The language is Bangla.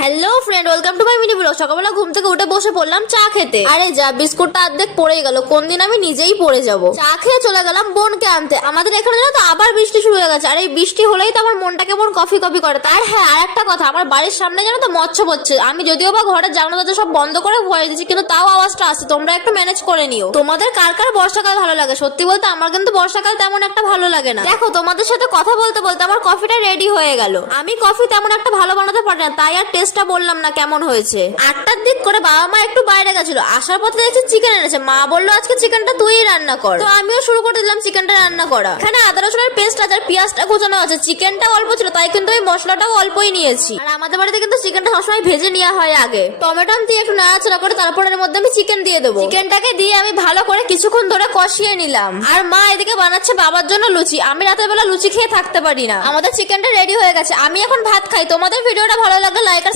Hello friend, welcome to my mini blog. সকালবেলা ঘুম থেকে উঠে বসে পড়লাম চা খেতে। আরে যা, বিস্কুটটা অর্ধেক পড়ে গেল। কোন দিন আমি নিজেই পড়ে যাব। চা খেয়ে চলে গেলাম বোনকে আনতে। আমাদের এখানে জানো তো আবার বৃষ্টি শুরু হয়ে গেছে। আর এই বৃষ্টি হলেই তো আমার মনটা কেমন কফি কফি করে। তার হ্যাঁ, আর একটা কথা, আমার বাড়ির সামনে জানো তো মৎস্য হচ্ছে। আমি যদিও বা ঘরের জানলা দরজা সব বন্ধ করে ভয় দিচ্ছি, কিন্তু তাও আওয়াজটা আসছে। তোমরা একটু ম্যানেজ করে নিও। তোমাদের কার কার বর্ষাকাল ভালো লাগে? সত্যি বলতে আমার কিন্তু বর্ষাকাল তেমন একটা ভালো লাগে না। দেখো, তোমাদের সাথে কথা বলতে বলতে আমার কফিটা রেডি হয়ে গেল। আমি কফি তেমন একটা ভালো বানাতে পারি না, তাই আর টেস্টটা বললাম না কেমন হয়েছে। 8টার দিক করে বাবা মা একটু বাইরে গেছিল, আসার পথে দেখছি চিকেন এনেছে। মা বললো আজকে চিকেনটা তুই রান্না কর। তো আমিও শুরু করে দিলাম চিকেনটা রান্না করা। এখানে আদা রসুনের পেস্ট আছে আর পেঁয়াজটা কুচানো আছে। চিকেনটা অল্প ছিল, তাই কিন্তু ওই মশলাটাও অল্পই নিয়েছি। আর আমাদের বাড়িতে কিন্তু চিকেনটা সবসময় ভেজে নেওয়া হয় আগে। টমেটো দিয়ে একটু নাড়াচাড়া করে তারপর এর মধ্যে আমি চিকেন দিয়ে দেবো। চিকেনটাকে দিয়ে আমি ভালো করে কিছুক্ষণ ধরে কষিয়ে নিলাম। আর মা এদিকে বানাচ্ছে বাবার জন্য লুচি। আমি রাতের বেলা লুচি খেয়ে থাকতে পারি না। আমাদের চিকেনটা রেডি হয়ে গেছে, আমি এখন ভাত খাই। তোমাদের ভিডিওটা ভালো লাগলে লাইক আর